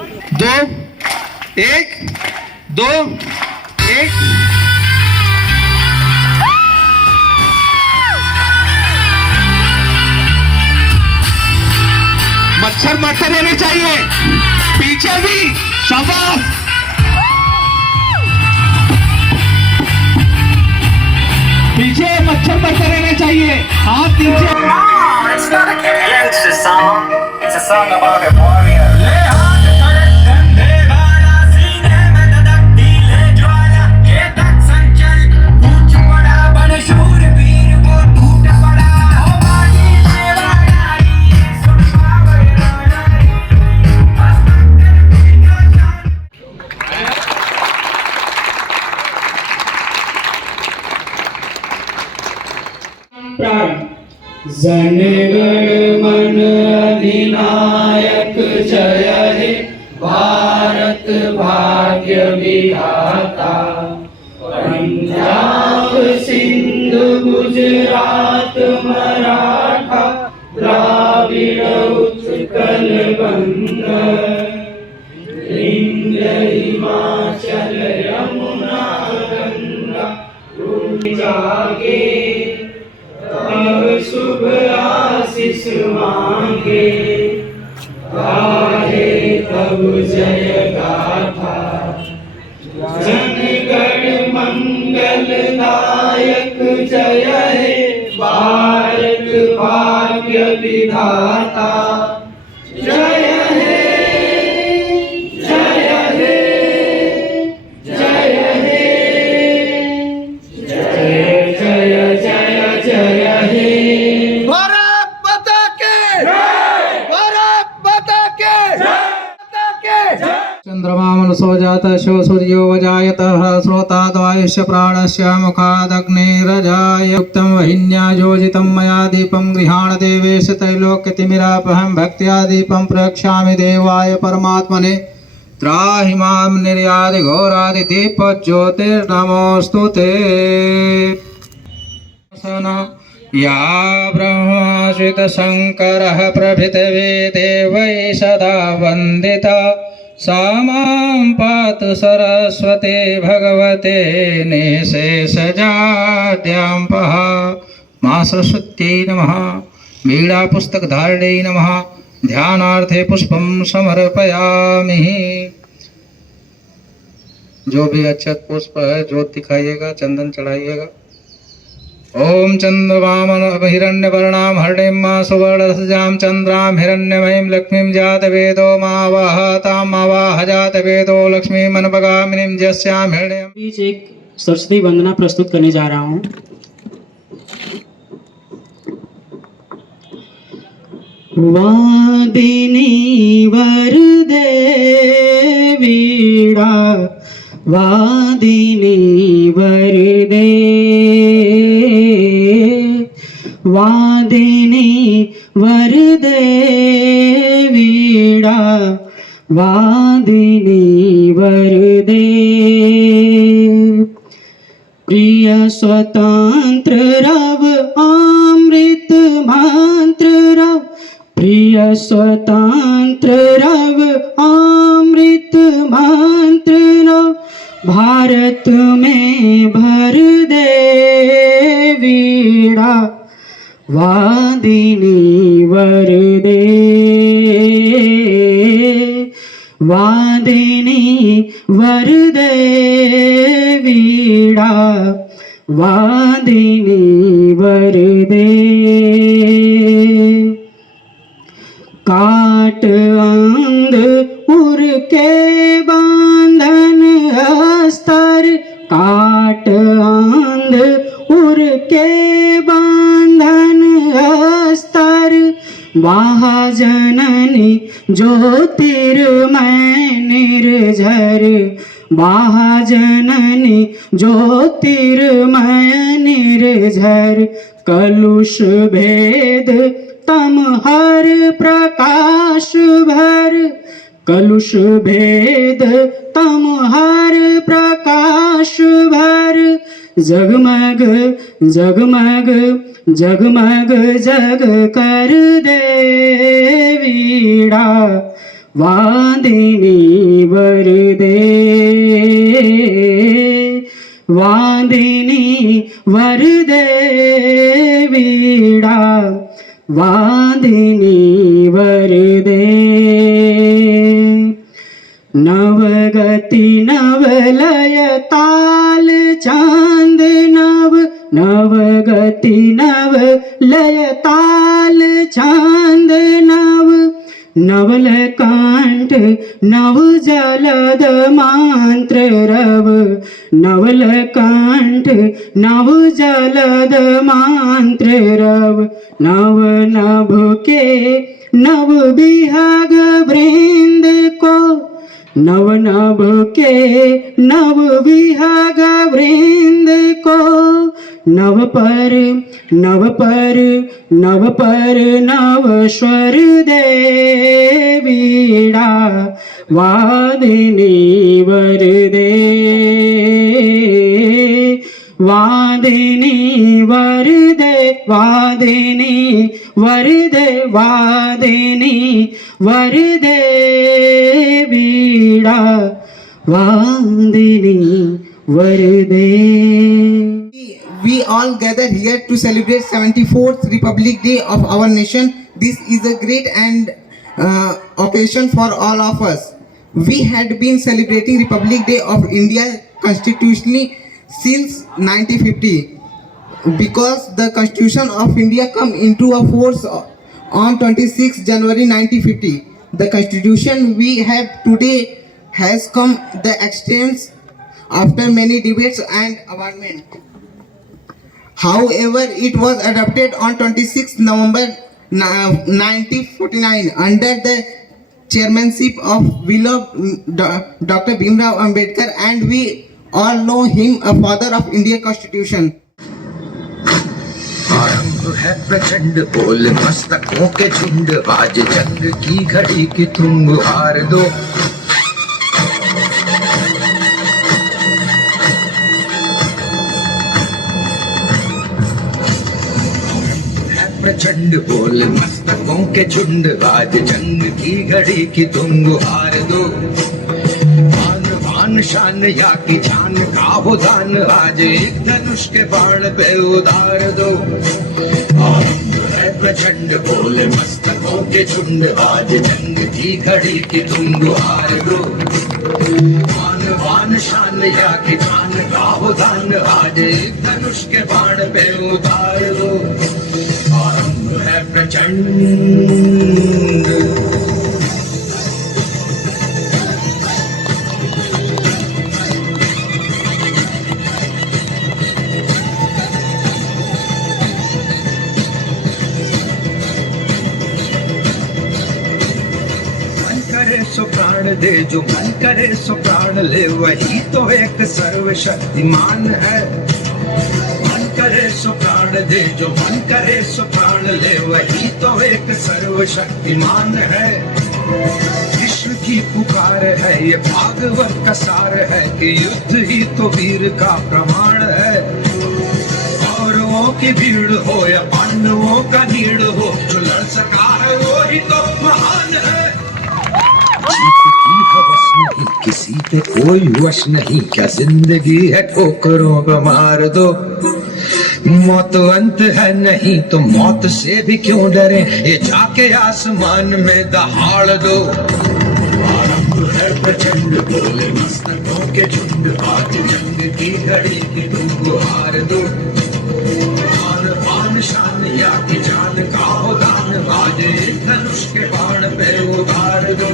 दो एक, दो एक। मच्छर मरते रहने चाहिए, पीछे भी। शाबाश। पीछे मच्छर मरते रहने चाहिए, हाथ नीचे। It's not a gangster song. It's a song about a warrior. जनगण मन अधिनायक जय हे भारत भाग्य विधाता। पंजाब सिंध गुजरात मराठा द्राविड़ उत्कल गंगा। विंध्य हिमाचल यमुना गंगा जागे अब शुभ आशीष मांगे। गाहे तब जय गाथा जनगण मंगलदायक जय हे भारत भाग्य विधाता। जय हे जय हे जय हे जय जय जय जय हे। भारत माता के भारत माता के चंद्रमा मनसो जातः सूर्यो वजायतः श्रोताद्वायुष्य प्राणस्य मुखादग्निरजाय युक्तं वहिन्या योजितं मया दीपं गृहाण देवेश त्रैलोक्यतिमिरापहं भक्त्या दीपं प्रयक्षामि देवाय परमात्मने। त्राहि मां निर्यादिघोरादिदीपज्योतिर्नमोऽस्तु ते। या ब्रह्माश्रितशङ्करः प्रभृतवे देवैः सदा वन्दिता। सा मां पातु सरस्वती भगवते निःशेषजाड्याम्पः। मां सरस्वत्यै नमः। वीणापुस्तकधारिण्यै नमः। ध्यानार्थे पुष्पं समर्पयामि। जो भी अक्षत पुष्प है ज्योत दिखाइएगा, चंदन चढ़ाइएगा। ओम चंद्रमां हिरण्यवर्णां हरिणीं सुवर्णरसजां चंद्रां हिरण्यमयीं लक्ष्मीं जातवेदो मावाहतां मावाह जातवेदो लक्ष्मीं मनपगामिनीं यस्यां हिरण्यं। बीच एक सरस्वती वंदना प्रस्तुत करने जा रहा हूँ। वादिनी वरदे वीणा वादिनी वरदे वादिनी वरदे वीणा वादिनी वरदे। प्रिय स्वतंत्र रव अमृत मंत्र रव। प्रिय स्वतंत्र रव अमृत मंत्र रव। भारत में भर दे वीणा वादिनी वरदे वादिनी वरदे वीणा वादिनी वरदे। काट अंध उर के बांधन अस्तर। काट अंध उर के बांधन अस्तर। महाजननी ज्योतिर्मय निर्झर। महाजननी ज्योतिर्मय निर्झर। कलुष भेद तम हर प्रकाश भर। कलुष भेद तम हर प्रकाश भर। जगमग जगमग जगमग जग कर दे वीणा वादिनी वरदे वादिनी वरदे वीणा वादिनी वरदे नवगति नवलय ताल चांद नव नवगति नवलय ताल चांद नव नवल कांठ नव जलद मांत्र रव नवल कांठ नव जलद मांत्र रव नव नभ के नव बिहग वृंद को नव नभ के नव विहग वृंद को नव पर नव पर नव पर नव स्वर देवीड़ा वादिनी वरदे वादिनी वरदे वादिनी वरदे वादिनी वरदे वीणा वादिनी वरदे. We all gather here to celebrate 74th Republic Day of our nation. This is a great and occasion for all of us. We had been celebrating Republic Day of India constitutionally since 1950 because the Constitution of India come into a force on 26 January 1950. The Constitution we have today has come the extremes after many debates and amendments. However, it was adopted on 26 November 1949 under the chairmanship of beloved Dr. Bhimrao Ambedkar, and we all know him a father of Indian Constitution. आरंभ है प्रचंड बोल मस्तकों के झुंड बाज जंग की घड़ी की तुम हार दो. प्रचंड बोल मस्तकों के झुंड बाज जंग की घड़ी की तुम हार दो. मान मान शान या की जान का हो दान आज एक धनुष के बाण पे उतार दो. आरंभ है प्रचंड बोल मस्तकों के झुंड बाज जंग की घड़ी की तुम हार दो. मान मान शान या की जान का हो दान आज एक धनुष के बाण पे उतार दो. आरंभ है प्रचंड. मन करे सो प्राण दे जो मन करे सो प्राण ले वही तो एक सर्वशक्तिमान है. करे सो प्राण दे जो मन करे सो प्राण ले वही तो एक सर्वशक्तिमान है. विश्व की पुकार है ये भागवत का सार है कि युद्ध ही तो वीर का प्रमाण है. कौरवों की भीड़ हो या पांडवों का नीड़ हो जो लड़ सका है वो ही तो महान है. जीत की हवस नहीं किसी पे कोई वश नहीं क्या जिंदगी है ठोकरों को मार दो. मौत अंत है नहीं तो मौत से भी क्यों डरे ये जाके आसमान में दहाड़ दो. आरंभ है प्रचंड बोले मस्तकों के झुंड आज जंग की घड़ी की तुम हार दो. मान मान शान या की जान का हो दान आज एक धनुष के बाण पे उतार दो.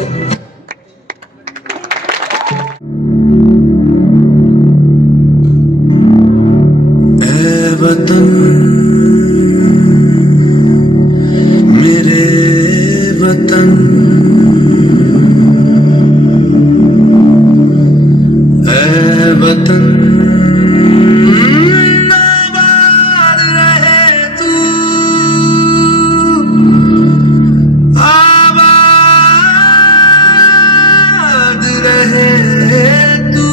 वतन मेरे वतन ऐ वतन आबाद रहे तू आबाद रहे तू.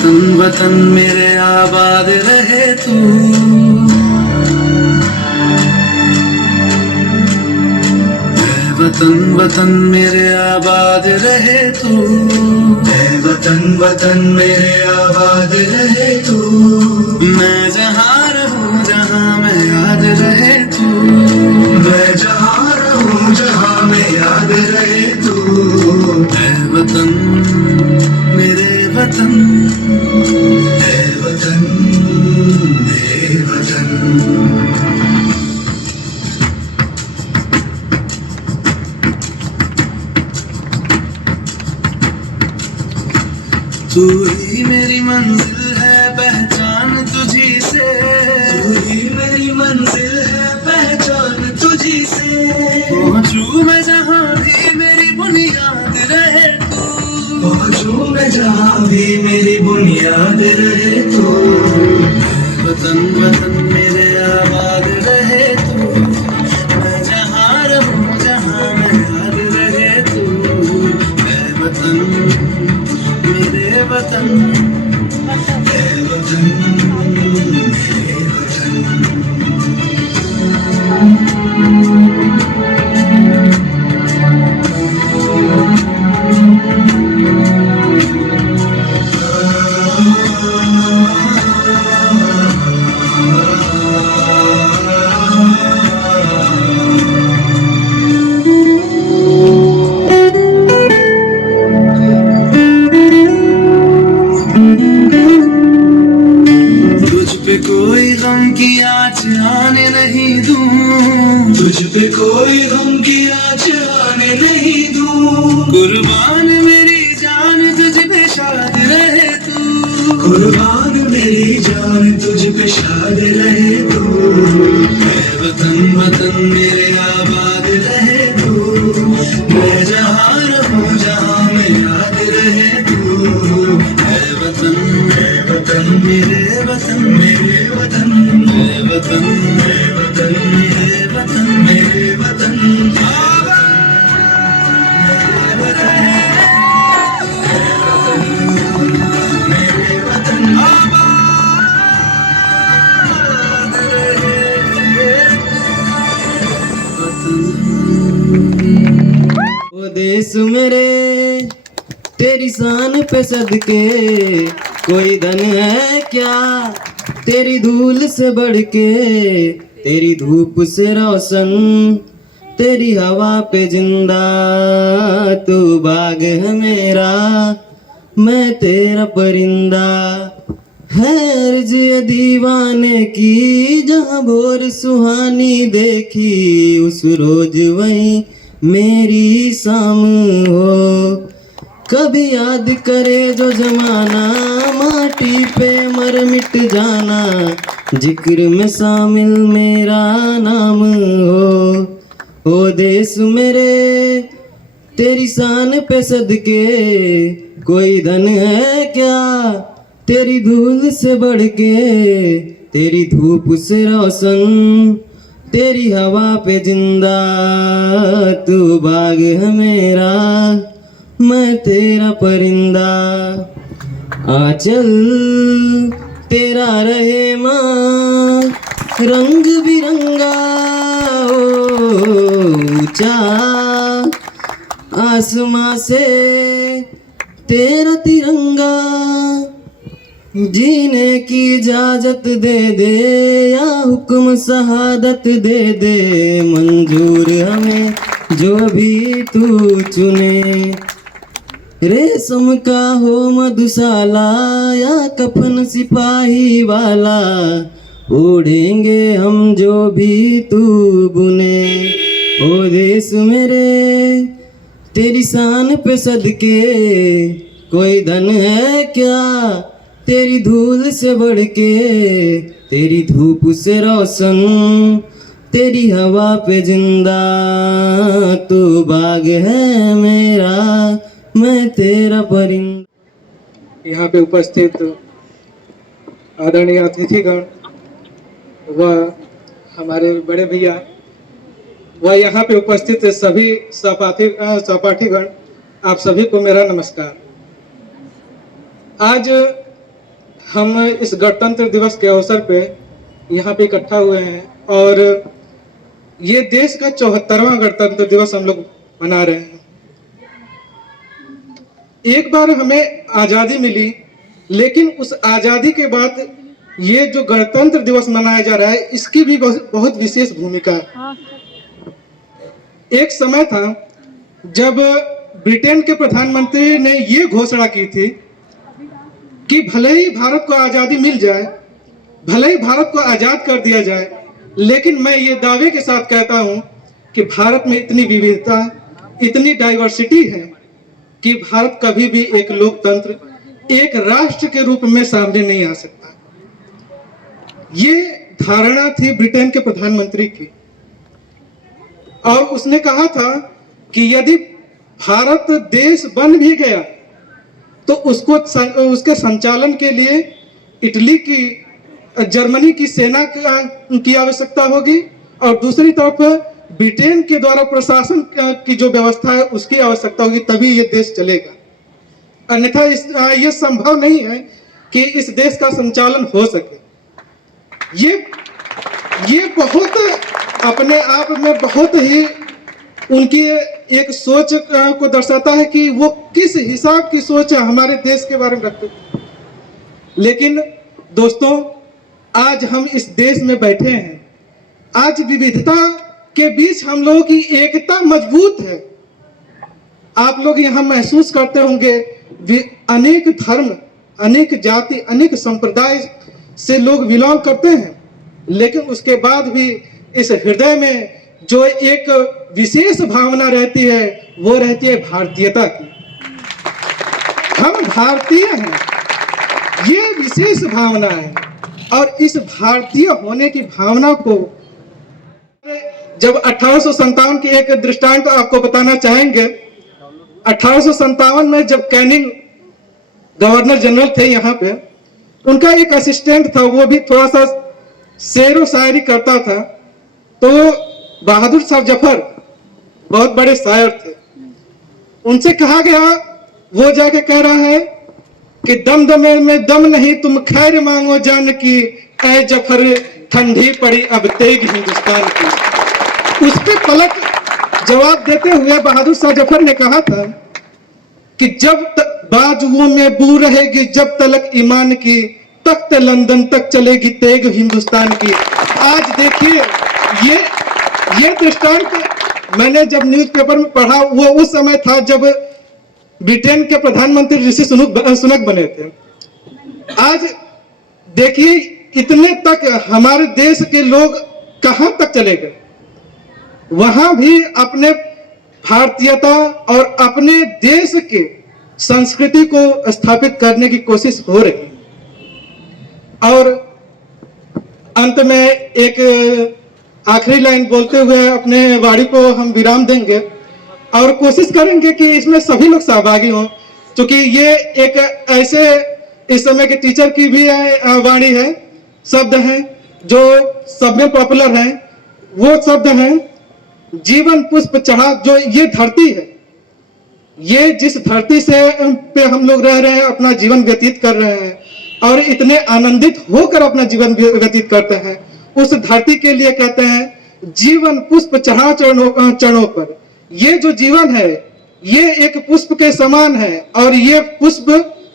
वतन वतन मेरे आबाद रहे तू, वतन वतन मेरे आबाद रहे तू, वतन वतन मेरे आबाद रहे तू, मैं जहाँ रहूं जहाँ मैं याद रहे तू, मैं जहाँ रहूं जहाँ मैं याद रहे तू, ऐ वतन मेरे वतन, ऐ वतन मेरे वतन। तू ही मेरी मंजिल है पहचान तुझी से, तू ही मेरी मंजिल है पहचान तुझी से, पहुँचूं मैं जहाँ भी मेरी बुनियाद रहे तू, पहुँचूं मैं जहाँ भी मेरी बुनियाद रहे तू, वतन वतन मेरे आबाद रहे तू, मैं जहाँ रहूं जहाँ मैं याद रहे तू, मैं वतन मेरे वतन, मेरे वतन, मेरे वतन। कोई गम की आँच आने नहीं दूं, तुझ पे कोई गम की आँच आने नहीं दूं, कुर्बान मेरी जान तुझ पे शाद रहे तू, कुर्बान मेरी जान तुझ पे शाद रहे तू, ऐ वतन वतन मेरे आबाद रहे तू, मैं जहाँ रहूं जहाँ मैं याद रहे तू, ऐ वतन मेरे वतन, मेरे वतन, मेरे वतन, मेरे वतन, मेरे वतन, मेरे वतन, मेरे वतन, ओ देश मेरे तेरी शान पे सदके कोई धन है क्या, तेरी धूल से बढ़ के, तेरी धूप से रोशन, तेरी हवा पे जिंदा, तू बाग है मेरा, मैं तेरा परिंदा, है अर्ज ये दीवाने की, जहाँ भोर सुहानी देखी, उस रोज वही मेरी शाम हो, कभी याद करे जो जमाना, माटी पे मर मिट जाना, जिक्र में शामिल मेरा नाम हो। ओ देश मेरे तेरी शान पे सदके कोई धन है क्या, तेरी धूल से बढ़ के, तेरी धूप से रोशन, तेरी हवा पे जिंदा, तू बाग है मेरा, मैं तेरा परिंदा, आंचल तेरा रहे माँ रंग बिरंगा, ऊंचा आसमां से तेरा तिरंगा, जीने की इजाजत दे दे या हुक्म शहादत दे दे, मंजूर हमें जो भी तू चुने, रेशम का हो मधुशाला या कफन सिपाही वाला, ओढ़ेंगे हम जो भी तू बुने। ओ देश मेरे तेरी शान पे सदके कोई धन है क्या, तेरी धूल से बढ़ के, तेरी धूप से रोशन, तेरी हवा पे जिंदा, तू बाग है मेरा, मैं तेरा परिंदा। यहाँ पे उपस्थित आदरणीय अतिथिगण व हमारे बड़े भैया व यहाँ पे उपस्थित सभी सहपाठीगण, आप सभी को मेरा नमस्कार। आज हम इस गणतंत्र दिवस के अवसर पे यहाँ पे इकट्ठा हुए हैं और ये देश का 74वां गणतंत्र दिवस हम लोग मना रहे हैं। एक बार हमें आज़ादी मिली, लेकिन उस आज़ादी के बाद ये जो गणतंत्र दिवस मनाया जा रहा है, इसकी भी बहुत विशेष भूमिका है। एक समय था जब ब्रिटेन के प्रधानमंत्री ने ये घोषणा की थी कि भले ही भारत को आज़ादी मिल जाए, भले ही भारत को आज़ाद कर दिया जाए, लेकिन मैं ये दावे के साथ कहता हूँ कि भारत में इतनी विविधता, इतनी डाइवर्सिटी है कि भारत कभी भी एक लोकतंत्र, एक राष्ट्र के रूप में सामने नहीं आ सकता। ये धारणा थी ब्रिटेन के प्रधानमंत्री की, और उसने कहा था कि यदि भारत देश बन भी गया तो उसके संचालन के लिए इटली की, जर्मनी की सेना की आवश्यकता होगी, और दूसरी तरफ ब्रिटेन के द्वारा प्रशासन की जो व्यवस्था है उसकी आवश्यकता होगी, तभी ये देश चलेगा। अन्यथा ये संभव नहीं है कि इस देश का संचालन हो सके। ये बहुत अपने आप में बहुत ही उनकी एक सोच को दर्शाता है कि वो किस हिसाब की सोच हमारे देश के बारे में रखते हैं। लेकिन दोस्तों, आज हम इस देश में बैठे हैं, आज विविधता के बीच हम लोगों की एकता मजबूत है। आप लोग यहाँ महसूस करते होंगे अनेक धर्म, अनेक जाति, अनेक संप्रदाय से लोग बिलोंग करते हैं, लेकिन उसके बाद भी इस हृदय में जो एक विशेष भावना रहती है वो रहती है भारतीयता की। हम भारतीय हैं, ये विशेष भावना है, और इस भारतीय होने की भावना को जब 1857 की एक दृष्टांत आपको बताना चाहेंगे। 1857 में जब कैनिंग गवर्नर जनरल थे यहाँ पे, उनका एक असिस्टेंट था, वो भी थोड़ा सा शेर व शायरी करता था। तो बहादुर शाह जफर बहुत बड़े शायर थे, उनसे कहा गया, वो जाके कह रहा है कि दम दमे में दम नहीं, तुम खैर मांगो जान की, ऐ जफर ठंडी पड़ी अब तेग हिंदुस्तान की। उस पे पलट जवाब देते हुए बहादुर शाह जफर ने कहा था कि जब बाजुओं में बू रहेगी जब तलक ईमान की, तख्त लंदन तक चलेगी तेग हिंदुस्तान की। आज देखिए, ये दृष्टांत मैंने जब न्यूज़पेपर में पढ़ा, वो उस समय था जब ब्रिटेन के प्रधानमंत्री ऋषि सुनक बने थे। आज देखिए, इतने तक हमारे देश के लोग कहां तक चले गए। वहां भी अपने भारतीयता और अपने देश के संस्कृति को स्थापित करने की कोशिश हो रही है। और अंत में एक आखिरी लाइन बोलते हुए अपने वाणी को हम विराम देंगे और कोशिश करेंगे कि इसमें सभी लोग सहभागी हों, क्योंकि ये एक ऐसे इस समय के टीचर की भी वाणी है, शब्द हैं जो सब में पॉपुलर हैं। वो शब्द हैं, जीवन पुष्प चढ़ा, जो ये धरती है, ये जिस धरती से पे हम लोग रह रहे हैं, अपना जीवन व्यतीत कर रहे हैं और इतने आनंदित होकर अपना जीवन व्यतीत करते हैं, उस धरती के लिए कहते हैं जीवन पुष्प चढ़ा चरणों पर। ये जो जीवन है ये एक पुष्प के समान है और ये पुष्प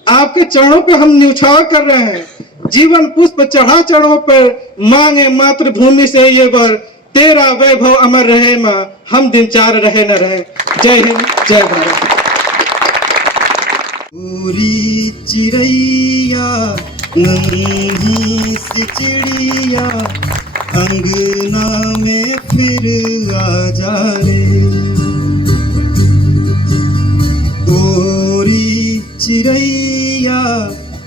आपके चरणों पे हम न्यौछावर कर रहे हैं। जीवन पुष्प चढ़ा चरणों पर, मांगे मातृभूमि से ये वर, तेरा वैभव अमर रहे माँ, हम दिन चार रहे न रहे। जय हिंद, जय भारत। पूरी चिड़ैया नन्ही सी चिड़िया, अंगना में फिर आ जा रे। पूरी चिड़ैया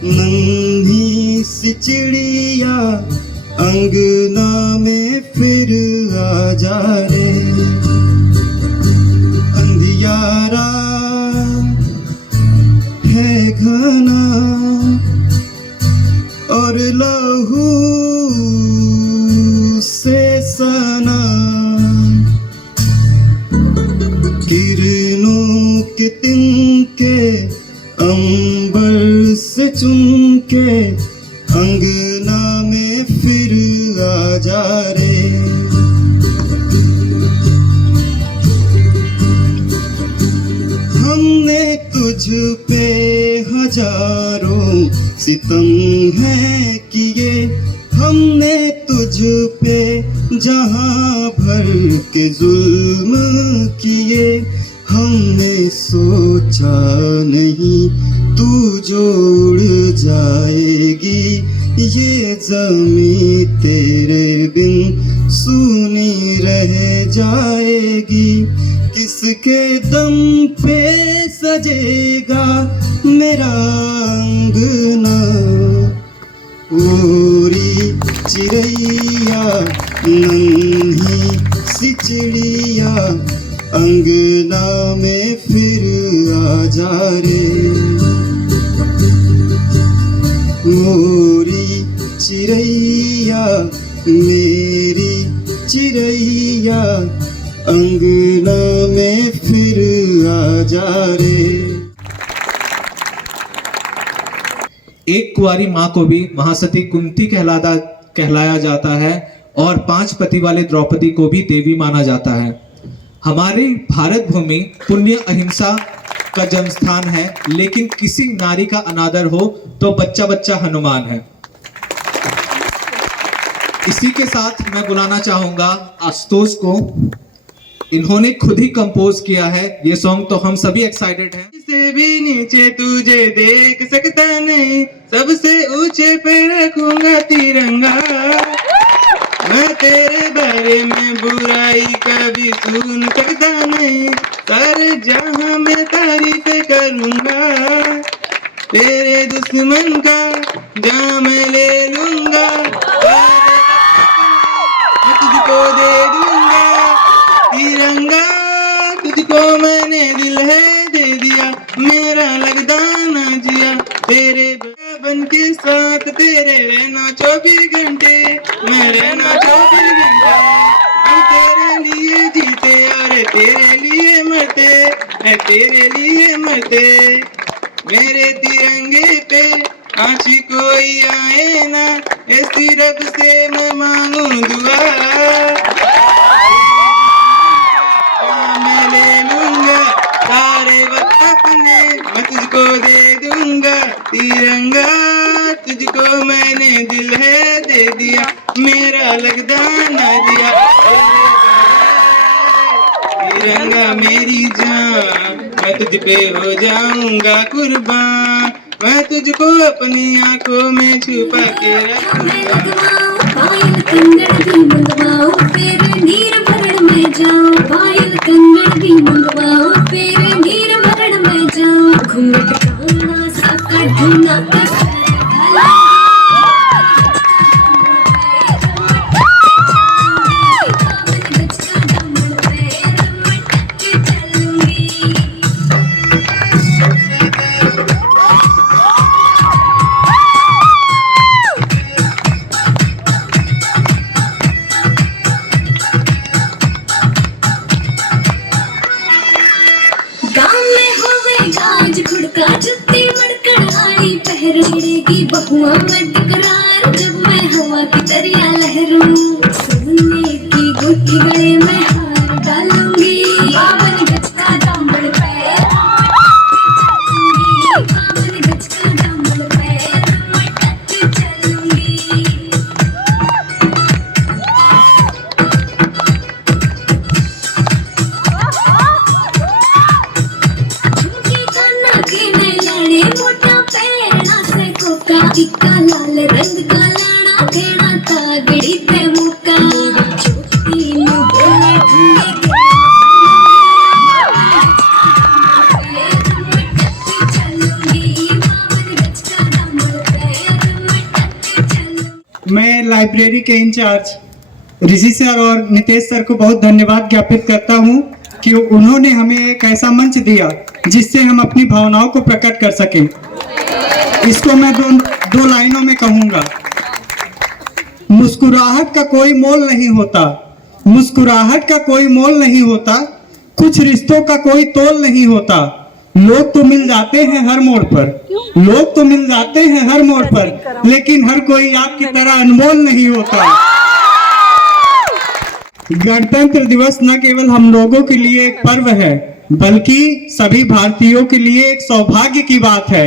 नन्ही सी चिड़िया, अंगना में फिर आ जा रे। अंधियारा है घना और लहू से सना, किरणों के तिनके अंबर से चुनके पे हजारों सितम है किए, हमने तुझ पे जहां भर के जुल्म किए। हमने सोचा नहीं तू जोड़ जाएगी, ये ज़मीं तेरे बिन सूनी रह जाएगी। किसके दम पे सजेगा मेरा अंगना, ओरी चिड़ैया नन्ही सी चिड़िया, अंगना में फिर आ जा रे। मोरी चिड़ैया मेरी चिड़ैया, अंगना में फिर आ जा रे। एक कुंवारी माँ को भी महासती कुंती कहलाया जाता है और 5 पति वाले द्रौपदी को भी देवी माना जाता है। हमारी भारत भूमि पुण्य अहिंसा का जन्म स्थान है, लेकिन किसी नारी का अनादर हो तो बच्चा बच्चा हनुमान है। इसी के साथ मैं बुलाना चाहूंगा आशुतोष को। इन्होंने खुद ही कंपोज किया है ये सॉन्ग, तो हम सभी एक्साइटेड हैं। से भी नीचे तुझे देख सकता नहीं, सबसे ऊंचे पे रखूंगा तिरंगा। मैं तेरे बारे में बुराई कभी सुन सकता नहीं, सारे जहां में तारीफ करूंगा। तेरे दुश्मन का जाम ले लूंगा, तुझको दे दूंगा तिरंगा। तुझको मैंने दिल है दे दिया, मेरा लगदा ना जिया। तेरे बन के साथ तेरे रहना 24 घंटे, मैं रहना 24 घंटे। हम तेरे लिए जीते और तेरे लिए मरते, है तेरे लिए मरते। मेरे तिरंगे पे आँची कोई आए ना, ऐसी रब से मैं मांगू दुआ। मैं ले लूंगा सारे वक्त अपने, मैं तुझको दे दूंगा तिरंगा। तुझको मैंने दिल है दे दिया, मेरा लगदा ना दिया। तिरंगा मेरी जान, मैं तुझ पे हो जाऊंगा कुर्बान। मैं तुझको अपनी आंखों में छुपा के रखूंगा। पायल कंगड़ भी मंगवाओ, फिर नीर भरण में जाओ। पायल कंगड़ भी मंगवाओ, फिर नीर भरण में जाओ। घूंघट काना साका ढूंढा के बहुआ में टकरार, जब मैं हवा की दरिया लहरूं। सोने की गुठी गले में हार डालूंगी, 52 गज का दामन पैर, 52 गज का दामन पैर, मैं टच चलूंगी। झुमकी काना के नैने मोटा टिक्का लाल रंग का लाना घेना तागड़ी पे मुक्का। छोटी नु बोले ढूंढे मैं लाइब्रेरी के इंचार्ज ऋषि सर और नितेश सर को बहुत धन्यवाद ज्ञापित करता हूं कि उन्होंने हमें एक ऐसा मंच दिया जिससे हम अपनी भावनाओं को प्रकट कर सकें। इसको मैं दो लाइनों में कहूंगा। मुस्कुराहट का कोई मोल नहीं होता, मुस्कुराहट का कोई मोल नहीं होता, कुछ रिश्तों का कोई तोल नहीं होता। लोग तो मिल जाते हैं हर मोड़ पर, लोग तो मिल जाते हैं हर मोड़ पर, लेकिन हर कोई आपकी तरह अनमोल नहीं होता। गणतंत्र दिवस न केवल हम लोगों के लिए एक पर्व है, बल्कि सभी भारतीयों के लिए एक सौभाग्य की बात है।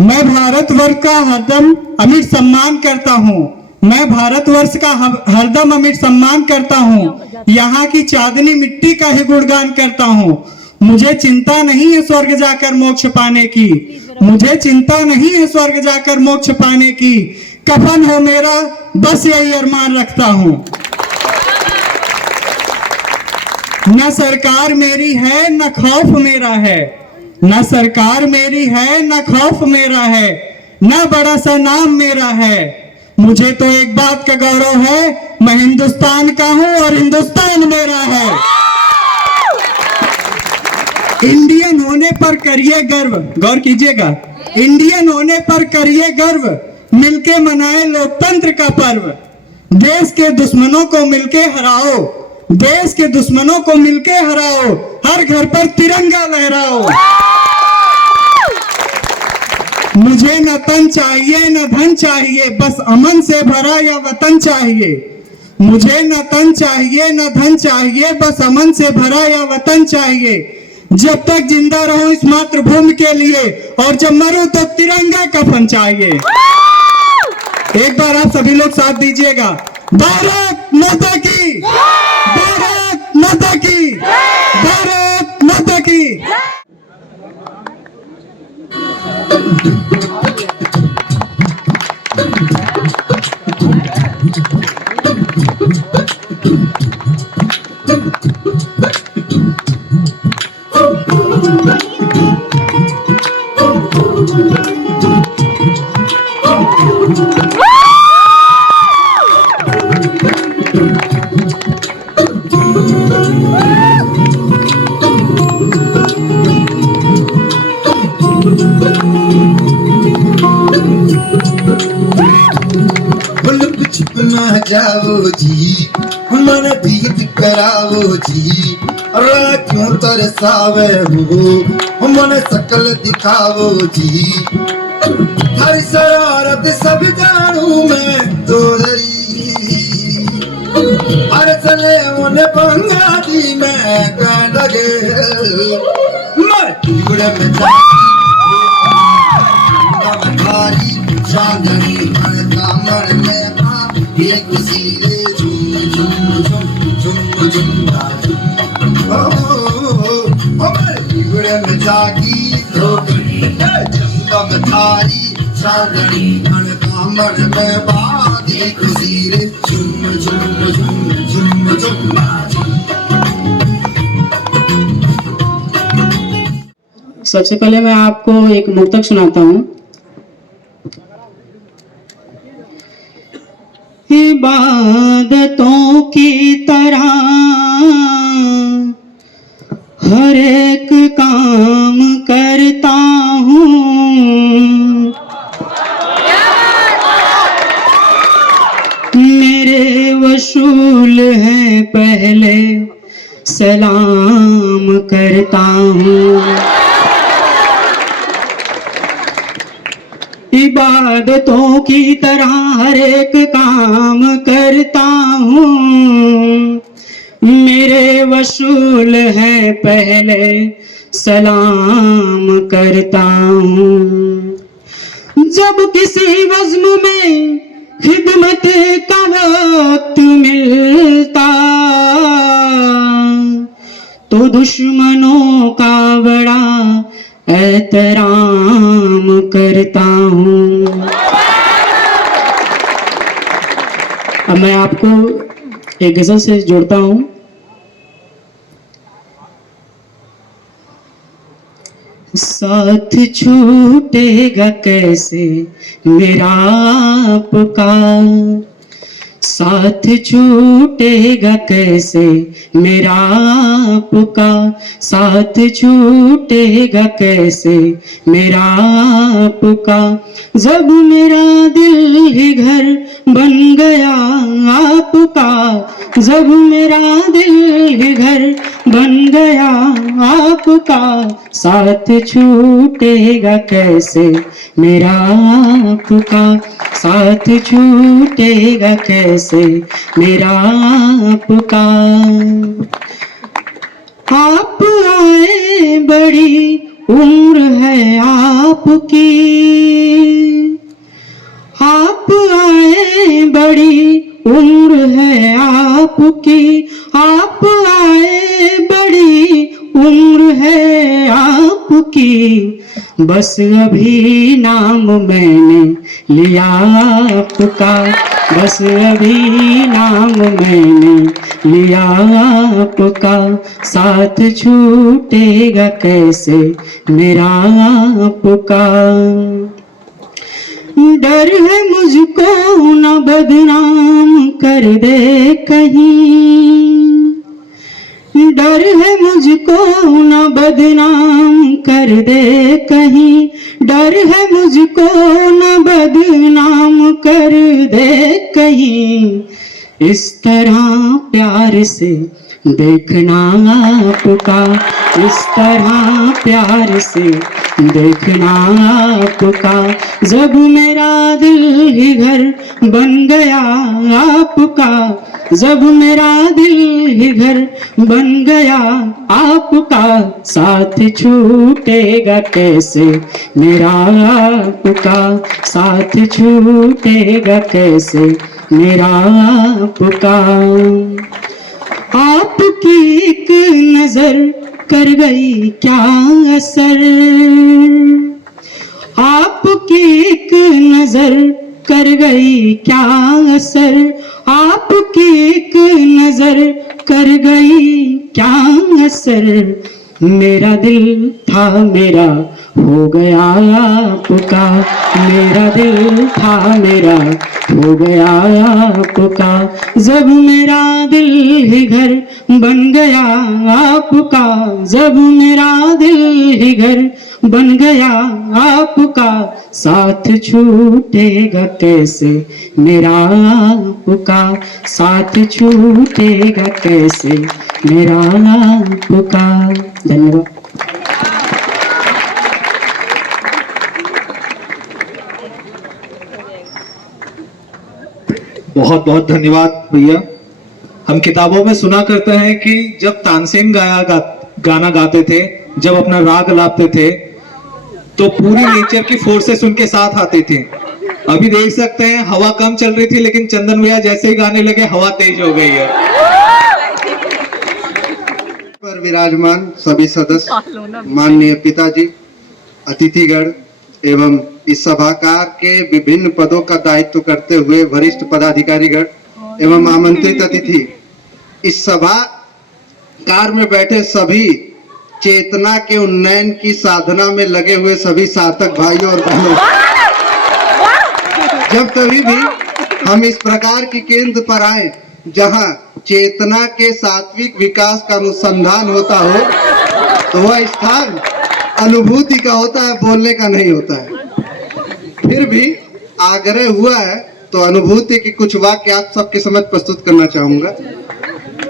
मैं भारतवर्ष का हरदम अमिट सम्मान करता हूँ। मैं भारतवर्ष का हरदम अमिट सम्मान करता हूँ। यहाँ की चांदनी मिट्टी का ही गुणगान करता हूँ। मुझे चिंता नहीं है स्वर्ग जाकर मोक्ष पाने की। मुझे चिंता नहीं है स्वर्ग जाकर मोक्ष पाने की। कफन हो मेरा बस यही अरमान रखता हूँ। न सरकार मेरी है न खौफ मेरा है। न सरकार मेरी है न खौफ मेरा है। न बड़ा सा नाम मेरा है। मुझे तो एक बात का गौरव है, मैं हिंदुस्तान का हूं और हिंदुस्तान मेरा है। इंडियन होने पर करिए गर्व, गौर कीजिएगा, इंडियन होने पर करिए गर्व, मिलके मनाए लोकतंत्र का पर्व। देश के दुश्मनों को मिलके हराओ। देश के दुश्मनों को मिलके हराओ। हर घर पर तिरंगा लहराओ। मुझे न तन चाहिए न धन चाहिए, बस अमन से भरा यह वतन चाहिए। मुझे न तन चाहिए न धन चाहिए, बस अमन से भरा यह वतन चाहिए। जब तक जिंदा रहूं इस मातृभूमि के लिए, और जब मरूं तो तिरंगा कफन चाहिए। एक बार आप सभी लोग साथ दीजिएगा। भारत माता की, भारत माता की, भारत माता की। छुप ना जाओ जी, मन बीत कराओ जी। क्यों तरसावे हो, मन सकल दिखाओ जी। हर शरारत सब जानू मैं तोरी, हर चले उन्हें पंगा दी मैं कह लगे। मर टुकड़े में जारी चांदनी कमर में ये किसी रे झुम झुम झुम झुम झुम। ओ मर टुकड़े में जागी चंदम थारी चांदनी कमर में बादी खुशी रे झुम झुम झुम झुम झुम। सबसे पहले मैं आपको एक मुक्तक सुनाता हूँ। इबादतों की तरह हर एक काम करता हूँ, मेरे वसूल हैं पहले सलाम करता हूँ। इबादतों की तरह हर एक काम करता हूँ, मेरे वसूल है पहले सलाम करता हूँ। जब किसी वज़्म में खिदमत का वक्त मिलता, तो दुश्मनों का बड़ा एहतराम करता हूँ। अब मैं आपको एक गजल से जोड़ता हूँ। साथ छूटेगा कैसे मेरा आपका, साथ छूटेगा कैसे मेरा आपका, साथ छूटेगा कैसे मेरा आपका। जब मेरा दिल ही घर बन गया आपका, जब मेरा दिल ही घर बन गया आपका, साथ छूटेगा कैसे मेरा आपका, साथ छूटेगा कैसे मेरा आपका। आप आए बड़ी उम्र है आपकी, आप आए बड़ी उम्र है आपकी, आप आए बड़ी उम्र है आपकी, बस अभी नाम मैंने लिया आपका, बस अभी नाम मैंने लिया आपका, साथ छूटेगा कैसे मेरा आपका। डर है मुझको न बदनाम कर दे कहीं, डर है मुझको न बदनाम कर दे कहीं, डर है मुझको न बदनाम कर दे कहीं, इस तरह प्यार से देखना आपका, इस तरह प्यार से देखना आपका, जब मेरा दिल ही घर बन गया आपका, जब मेरा दिल ही घर बन गया आपका, साथ छूटेगा कैसे मेरा आपका, साथ छूटेगा कैसे मेरा आपका। आपकी एक नजर कर गई क्या असर, आपकी एक नजर कर गई क्या असर, आपकी एक नजर कर गई क्या असर, मेरा दिल था मेरा हो गया आपका, मेरा दिल था मेरा हो गया आपका, जब मेरा दिल ही घर बन गया आपका, जब मेरा दिल ही घर बन गया आपका, साथ छूटेगा कैसे मेरा आपका, साथ छूटेगा कैसे मेरा आपका। धन्यवाद। बहुत बहुत धन्यवाद भैया। हम किताबों में सुना करते हैं कि जब तानसेन गाना गाते थे, जब अपना राग लाते थे, तो पूरी नेचर की फोर्सेस उनके साथ आती थी। अभी देख सकते हैं हवा कम चल रही थी, लेकिन चंदन भैया जैसे ही गाने लगे हवा तेज हो गई है। पर विराजमान सभी सदस्य, माननीय पिताजी, अतिथिगण एवं इस सभाकार के विभिन्न पदों का दायित्व करते हुए वरिष्ठ पदाधिकारीगण एवं आमंत्रित अतिथि, इस सभाकार में बैठे सभी चेतना के उन्नयन की साधना में लगे हुए सभी सार्थक भाइयों और बहनों, जब कभी भी हम इस प्रकार की केंद्र पर आए जहां चेतना के सात्विक विकास का अनुसंधान होता हो, तो वह स्थान अनुभूति का होता है, बोलने का नहीं होता है। फिर भी आग्रह हुआ है तो अनुभूति की कुछ वाक्य आप सबके समझ प्रस्तुत करना चाहूंगा।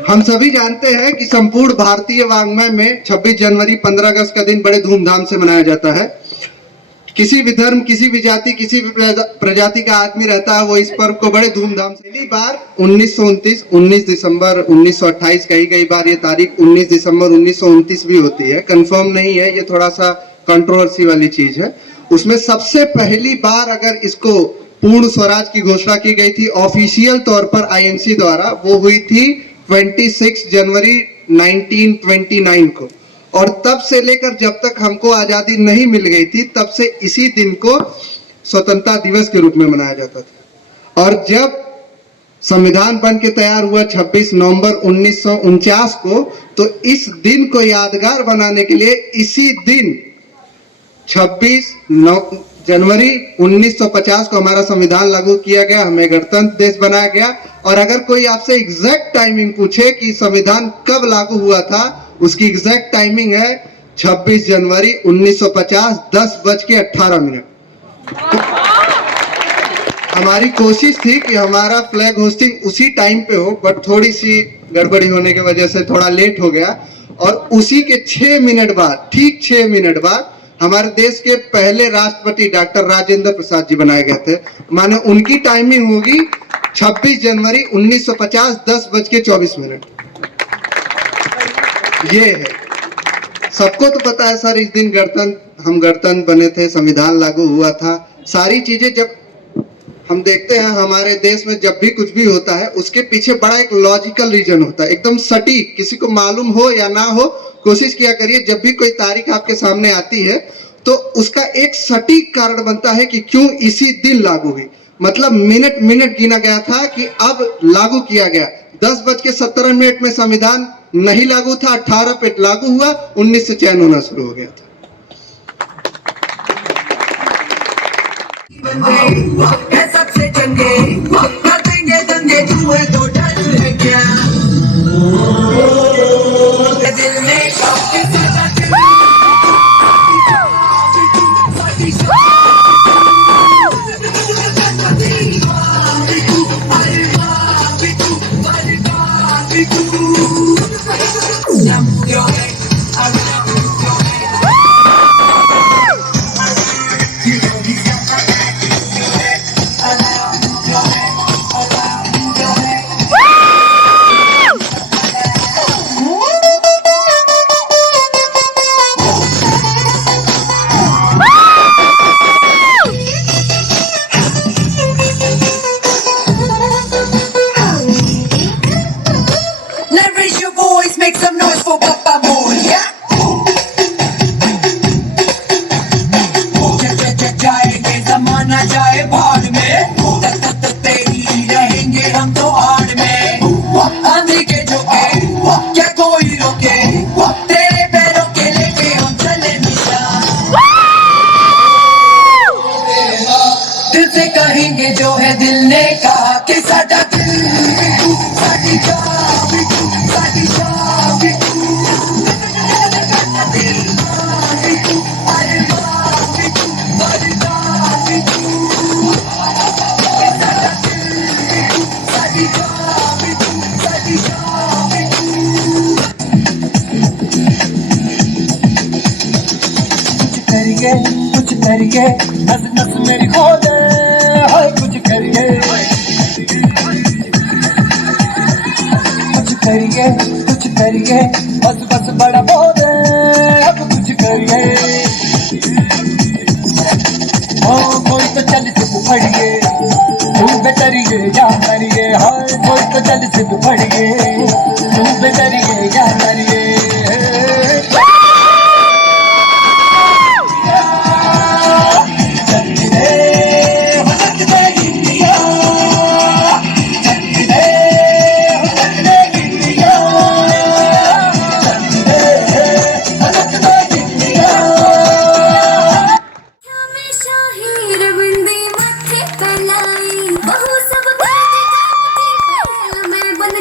हम सभी जानते हैं कि संपूर्ण भारतीय वाङ्मय में 26 जनवरी 15 अगस्त का दिन बड़े धूमधाम से मनाया जाता है। किसी भी धर्म, किसी भी जाति, किसी भी प्रजाति का आदमी रहता है, वो इस पर्व को बड़े धूमधाम से। पहली बार 1929, 19 दिसंबर 1928, कई बार ये तारीख 19 दिसंबर 1929 भी होती है, कंफर्म नहीं है, ये थोड़ा सा कंट्रोवर्सी वाली चीज है। उसमें सबसे पहली बार अगर इसको पूर्ण स्वराज की घोषणा की गई थी ऑफिशियल तौर पर आईएनसी द्वारा, वो हुई थी 26 जनवरी 1929 को। और तब से लेकर जब तक हमको आजादी नहीं मिल गई थी, तब से इसी दिन को स्वतंत्रता दिवस के रूप में मनाया जाता था। और जब संविधान बन के तैयार हुआ 26 नवंबर 1949 को, तो इस दिन को यादगार बनाने के लिए इसी दिन 26 जनवरी 1950 को हमारा संविधान लागू किया गया, हमें गणतंत्र देश बनाया गया। और अगर कोई आपसे एग्जैक्ट टाइमिंग पूछे कि संविधान कब लागू हुआ था, उसकी एग्जैक्ट टाइमिंग है 26 जनवरी 1950 10:18। तो हमारी कोशिश थी कि हमारा फ्लैग होस्टिंग उसी टाइम पे हो, बट थोड़ी सी गड़बड़ी होने की वजह से थोड़ा लेट हो गया। और उसी के 6 मिनट बाद, ठीक 6 मिनट बाद, हमारे देश के पहले राष्ट्रपति डॉक्टर राजेंद्र प्रसाद जी बनाए गए थे। माने उनकी टाइमिंग होगी 26 जनवरी 1950 10:24। ये है। सबको तो पता है सर, इस दिन हम गणतंत्र बने थे, संविधान लागू हुआ था। सारी चीजें जब हम देखते हैं हमारे देश में, जब भी कुछ भी होता है उसके पीछे बड़ा एक लॉजिकल रीजन होता है, एकदम सटीक। किसी को मालूम हो या ना हो, कोशिश किया करिए जब भी कोई तारीख आपके सामने आती है तो उसका एक सटीक कारण बनता है कि क्यों इसी दिन लागू हुई। मतलब मिनट मिनट गिना गया था कि अब लागू किया गया। 10:17 में संविधान नहीं लागू था, 18 पे लागू हुआ, 19 से चयन होना शुरू हो गया था। सबसे चंगे कर देंगे दंगे, जुए तो डर है क्या? दिल में make some noise for Papa Moria. जाएंगे जमाना जाए भाड़ में, तक तेरी रहेंगे हम तो आड़ में। आंधी के झोंके क्या कोई रोके, तेरे पैरों के लेके हम चले निशान। दिल से कहेंगे जो है दिल ने कहा कि साडा दिल साडी कुछ करिए, नस नस मेरी खो दे, हाय कुछ करिए, कुछ करिए, बस बस बड़ा बोल अब कुछ करिए। ओ कोई तो चल सिर्फ फड़िए, तू बेटरिए या मरिए, हाय कोई तो चल सिर्फ फड़िए, तू बेटरिए या मरिए। बहु सब कर दी, मैं बन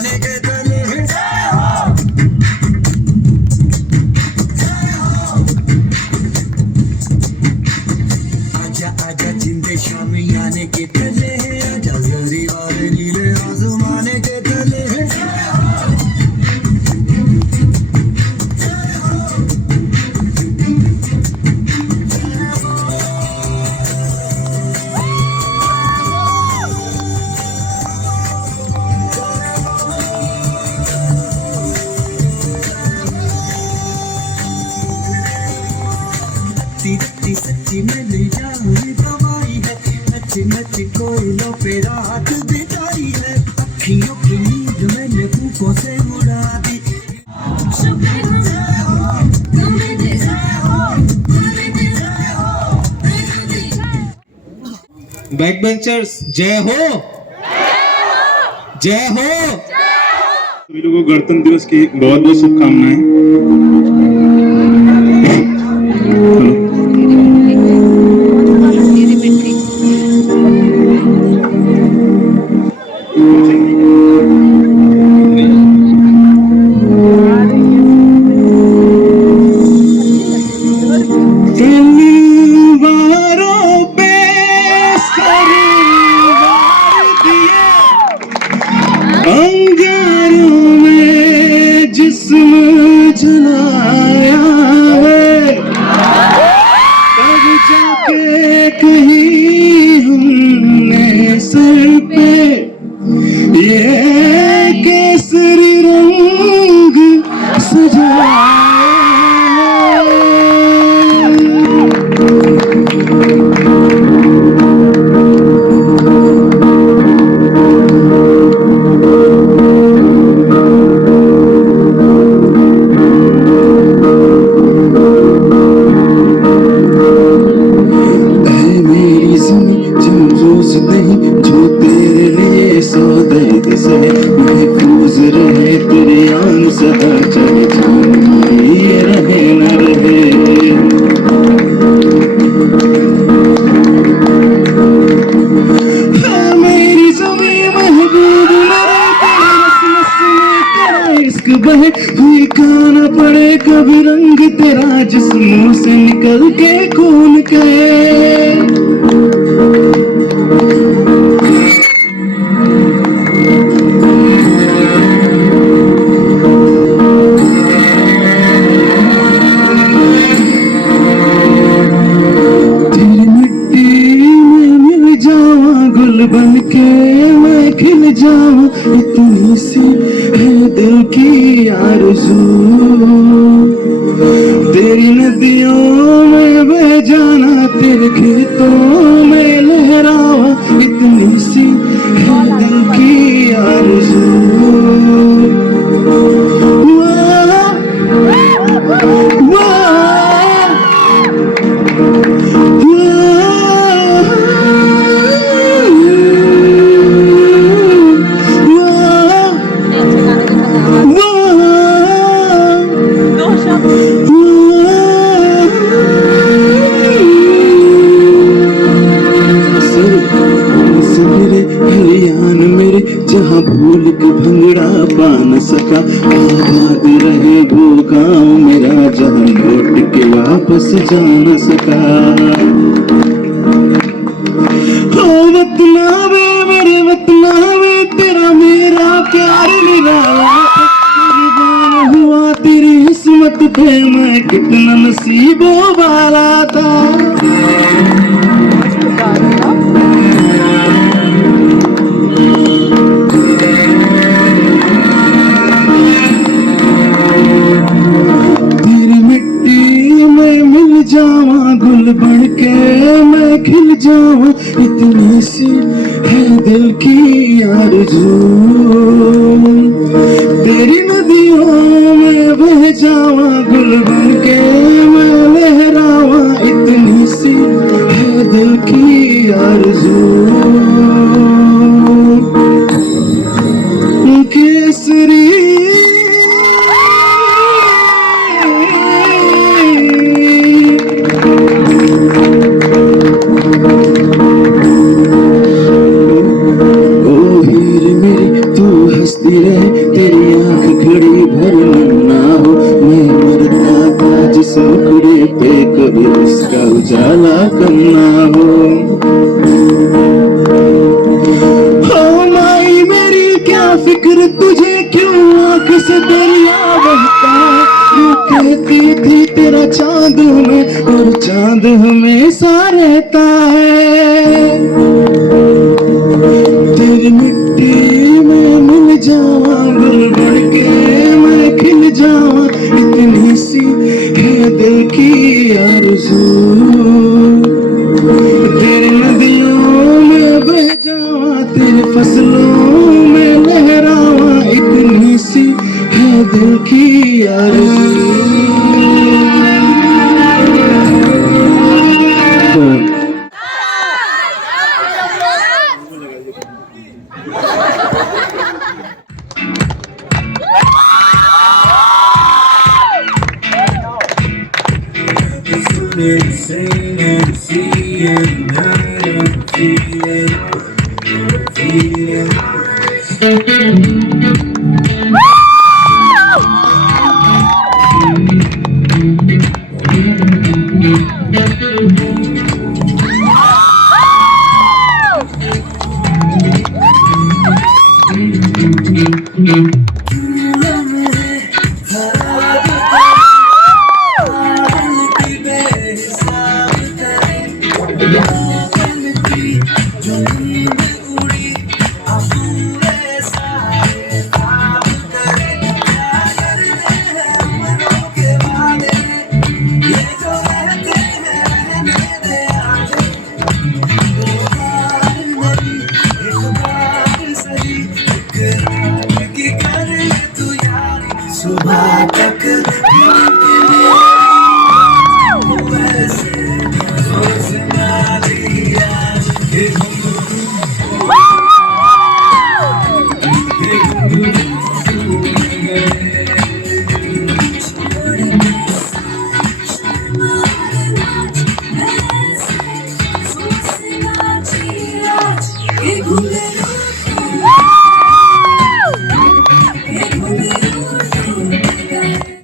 आसमाने के तले आजा आजा जिंदे शामी आने के तले आजा जल्दी वाले नीले आसमाने के तले रत्ती सच्ची मैंने जान गवाई है नच नच कोयलों पे रात बिताई है अखियों की नींद मैंने फूकों से उड़ा दी बैक बेंचर्स जय हो, जय हो। सभी लोगों को गणतंत्र दिवस की बहुत बहुत शुभकामनाएं। अंगारों में जिस्म जलाया है तब जाके कहीं हमने सर पे ये केसरी रंग सजाया। जो तेरे लिए सौ दर्द से महफूज रहे तेरे आन सदा चले जाने ये रहे न रहे। मेरी ज़मीं महबूब मेरे तेरे रस रस में तेरा इश्क बहे फीका न पड़े कभी रंग तेरा जिस्मों से निकल के खून कहे। बन के मैं खिल जाऊं इतनी सी है दिल की आरज़ू तेरी नदियों में बह जाना तेरे खेतों में लहरावा इतनी सी है दिल की आरज़ू। जहाँ भूल के भंगड़ा पा न सका आबाद रहे वो गाँव मेरा जहाँ लौट के वापस जा न सका। ओ वतना वे मेरे वतना वे तेरा मेरा प्यार निराला कुर्बान हुआ तेरी किस्मत पे मैं कितना नसीबों वाला था। जावा गुल बन के मैं खिल जावा इतनी सी है दिल की आरज़ू तेरी नदियों में बह जावा गुल बन के मैं लहरावा इतनी सी है दिल की आरज़ू। केसरी रहे तेरी आंख घड़ी भर ना हो, मैं मरता था जिस मुखड़े पे कभी उसका उजाला कम ना हो माई मेरी क्या फिक्र तुझे क्यों आंख से दरिया बहता है, यूं कहती थी तेरा चांद हमें और चांद हमेशा रहता है, तेरी मिट्टी में मिल जावा गुल बन के मैं खिल जावा, इतनी सी है दिल की आरज़ू, तेरे नदियों में बह जावा तेरे फसलों में लहरावा, इतनी सी है दिल की आरज़ू।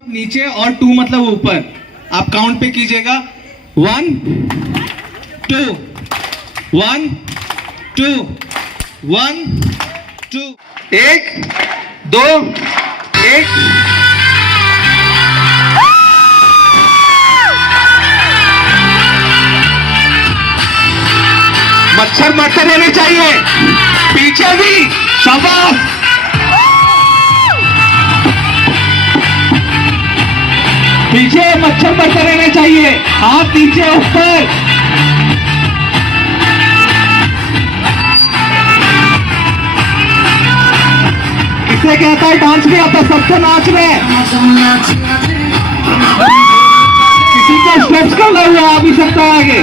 नीचे और 2 मतलब ऊपर, आप काउंट पे कीजिएगा 1 2 1 2 1 2 1 2 1। मच्छर मरते रहने चाहिए, पीछे भी शाबाश। पीछे मच्छर मरते रहने चाहिए, हाथ नीचे ऊपर। इसे कहता है डांस नहीं आता, सबको नाच रहे। किसी को स्टेप्स करना हुआ आ भी सकता है आगे।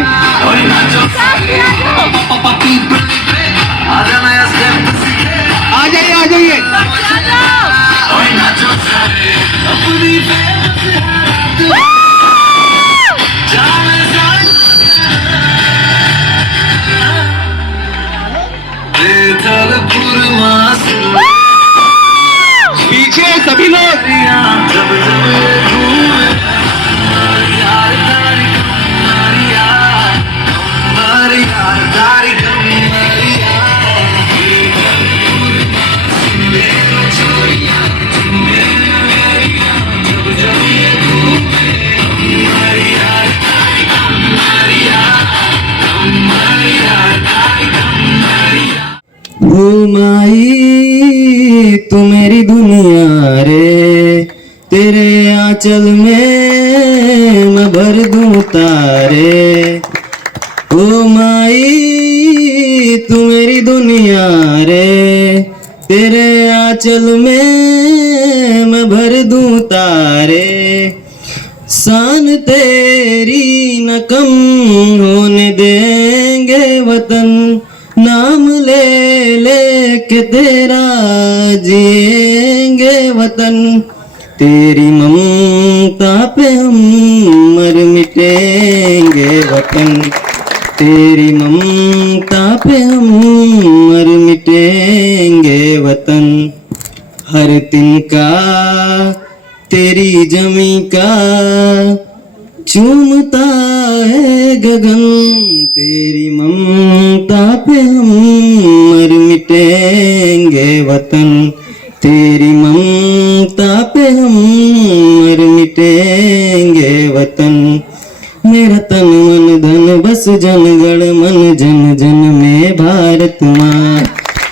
आ जाइए आ जाइए। पीछे सभी लोग। ओ माई तू मेरी दुनिया रे, तेरे आंचल में मैं भर दूं तारे। ओ माई तू मेरी दुनिया रे, तेरे आंचल में मैं भर दूं तारे। शान तेरी न कम होने देंगे वतन, नाम ले ले के तेरा जिएंगे वतन। तेरी ममता पे हम मर मिटेंगे वतन, तेरी ममता पे हम मर मिटेंगे वतन। हर तिनका तेरी जमी का चूमता है गगन, तेरी ममता पे हम मर मिटेंगे वतन, तेरी ममता पे हम मर मिटेंगे वतन। मेरा तन मन धन बस जन गण मन जन जन में भारत माँ,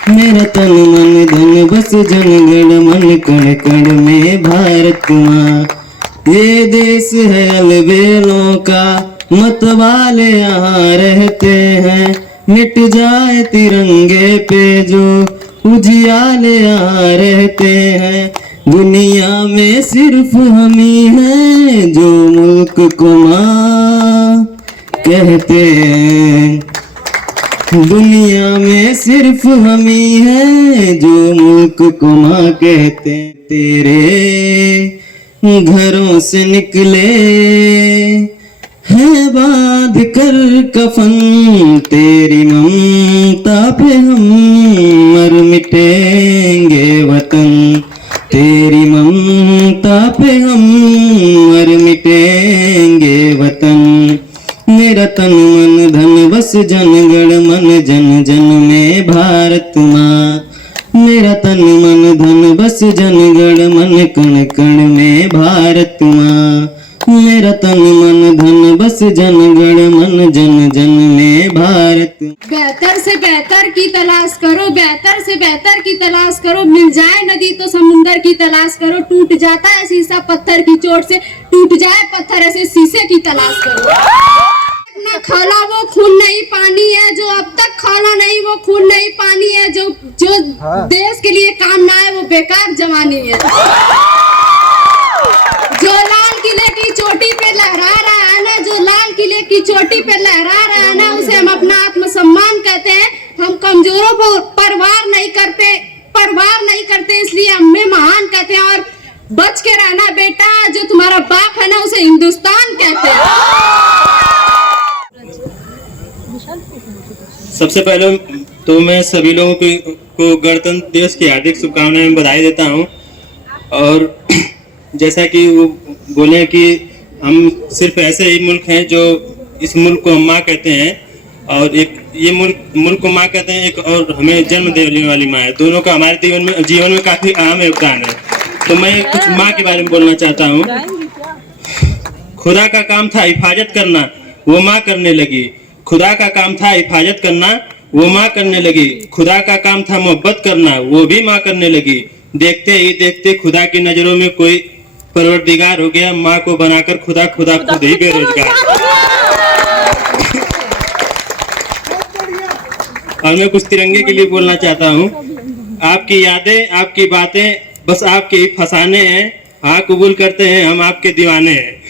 मेरा तन मन धन बस जन गण मन कण कण में भारत माँ। ये देश है अलबेलों का, मत वाले यहाँ रहते हैं, मिट जाए तिरंगे पे जो उजियाले यहाँ रहते हैं। दुनिया में सिर्फ हम ही हैं जो मुल्क को माँ कहते हैं, दुनिया में सिर्फ हम ही हैं जो मुल्क को माँ कहते हैं। तेरे घरों से निकले हैं बांध कर कफन, तेरी ममता पे हम मर मिटेंगे वतन, तेरी ममता पे हम मर मिटेंगे वतन। मेरा तन मन धन बस जन गण मन जन जन में भारत माँ, मेरा तन मन धन बस जन गण मन कण कण में भारत माँ, मेरा तन मन धन बस जन गण मन जन जन में भारत। बेहतर से बेहतर की तलाश करो, बेहतर से बेहतर की तलाश करो, मिल जाए नदी तो समुंदर की तलाश करो, टूट जाता है शीशा पत्थर की चोट से, टूट जाए पत्थर ऐसे शीशे की तलाश करो। ना खाला वो खून नहीं पानी है, जो अब तक खाला नहीं वो खून नहीं पानी है, जो जो देश के लिए काम ना है वो बेकार जवानी है। जो लाल किले की चोटी पे लहरा रहा है ना, जो लाल किले की चोटी पे लहरा रहा है ना, उसे हम अपना आत्मसम्मान कहते हैं। हम कमजोरों को परवार नहीं करते इसलिए हमें महान कहते हैं। और बच के रहना बेटा, जो तुम्हारा बाप है ना उसे हिंदुस्तान कहते हैं। सबसे पहले तो मैं सभी लोगों को गणतंत्र दिवस की हार्दिक शुभकामनाएं बधाई देता हूं। और जैसा कि वो बोले कि हम सिर्फ ऐसे ही मुल्क हैं जो इस मुल्क को हम माँ कहते हैं, और एक ये मुल्क को माँ कहते हैं, एक और हमें जन्म देने वाली माँ है। दोनों का हमारे जीवन में काफी अहम योगदान है। तो मैं कुछ माँ के बारे में बोलना चाहता हूँ। खुदा का काम था हिफाजत करना, वो माँ करने लगी। खुदा का काम था हिफाजत करना, वो माँ करने लगी। खुदा का काम था मोहब्बत करना, वो भी माँ करने लगी। देखते ही देखते खुदा की नजरों में कोई परवरदिगार हो गया, माँ को बनाकर खुदा खुद ही बेरोजगार। और मैं कुछ तिरंगे के लिए बोलना चाहता हूँ। आपकी यादें, आपकी बातें बस आपके ही फसाने हैं। हाँ कबूल करते हैं, हम आपके दीवाने हैं।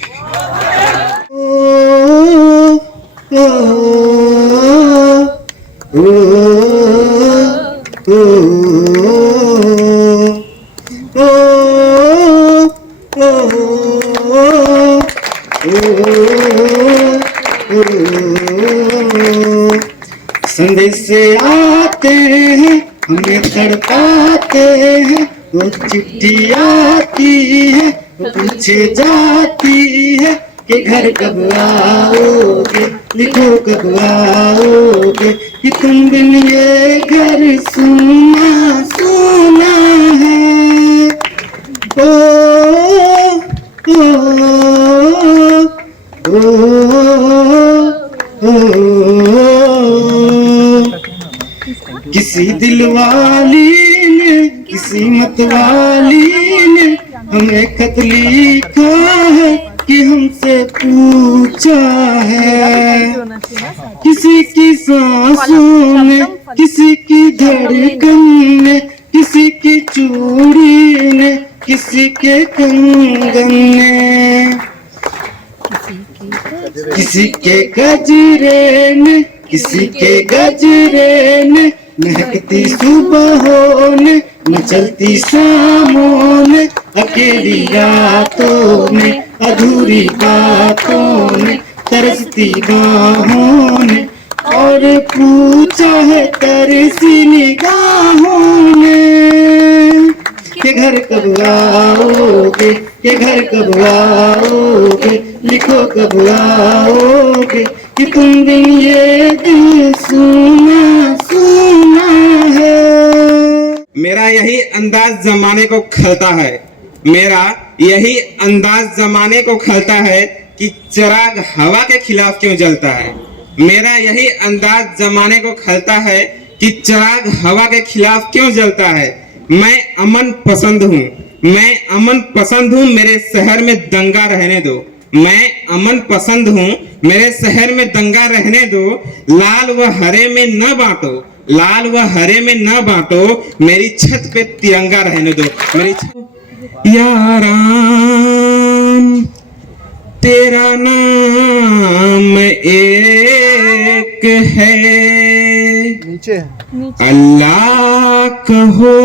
संदेश आते हैं हमें तड़पाते हैं, वो चिट्ठी आती है वो पूछे जाती है कि घर कब आओगे, लिखो कब आओगे, कि तुम बिन ये घर सुना सुना है। किसी दिलवाली ने किसी मतवाली ने हमें खत लिखा है कि हमसे पूछा है। किसी की सांसों ने, किसी की धड़कन ने, किसी की चूड़ी ने, किसी के कंगन ने, किसी के गजरे ने, किसी के गजरे ने, महकती सुबहों ने, मचलती शामों ने, अकेली रातों ने, अधूरी बातों ने, तरसती बाहों ने, और पूछा है तरसी निगाहों ने के घर कब आओगे, के घर कब आओगे, लिखो कब आओगे कि तुम दिन ये दिल सुना सुना है। मेरा यही अंदाज जमाने को खलता है, मेरा यही अंदाज जमाने को खलता है कि चिराग हवा के खिलाफ क्यों जलता है। मेरा यही अंदाज जमाने को खलता है कि चिराग हवा के खिलाफ क्यों जलता है। मैं अमन पसंद हूँ, मैं अमन पसंद हूँ, मेरे शहर में दंगा रहने दो। मैं अमन पसंद हूँ, मेरे शहर में दंगा रहने दो। लाल व हरे में न बांटो, लाल व हरे में न बांटो, मेरी छत पे तिरंगा रहने दो। मेरी याराम तेरा नाम एक है, अल्लाह कहो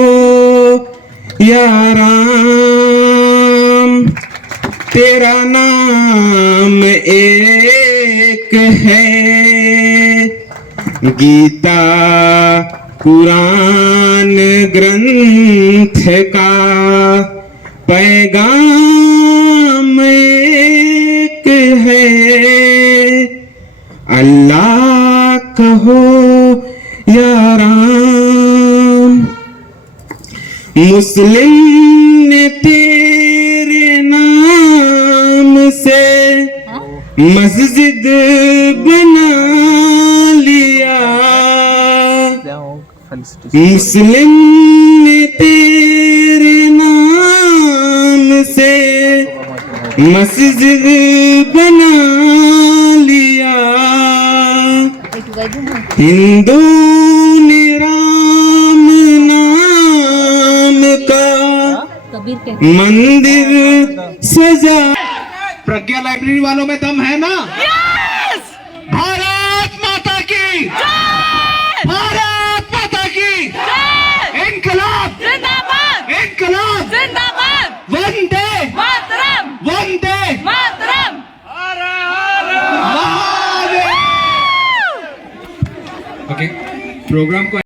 याराम तेरा नाम एक है। गीता कुरान ग्रंथ का पैगाम एक है, अल्लाह कहो याराम। मुस्लिम ने तेरे नाम से मस्जिद बना लिया, मुस्लिम ने तेरे नाम से मस्जिद बना लिया। हिंदू ने राम नाम का मंदिर सजा। प्रज्ञा लाइब्रेरी वालों में दम है ना? भारत माता की, भारत माता की, इनकलाब जिंदाबाद, इनकलाब जिंदाबाद, वंदे मातरम, वंदे मातरम, ओके, प्रोग्राम को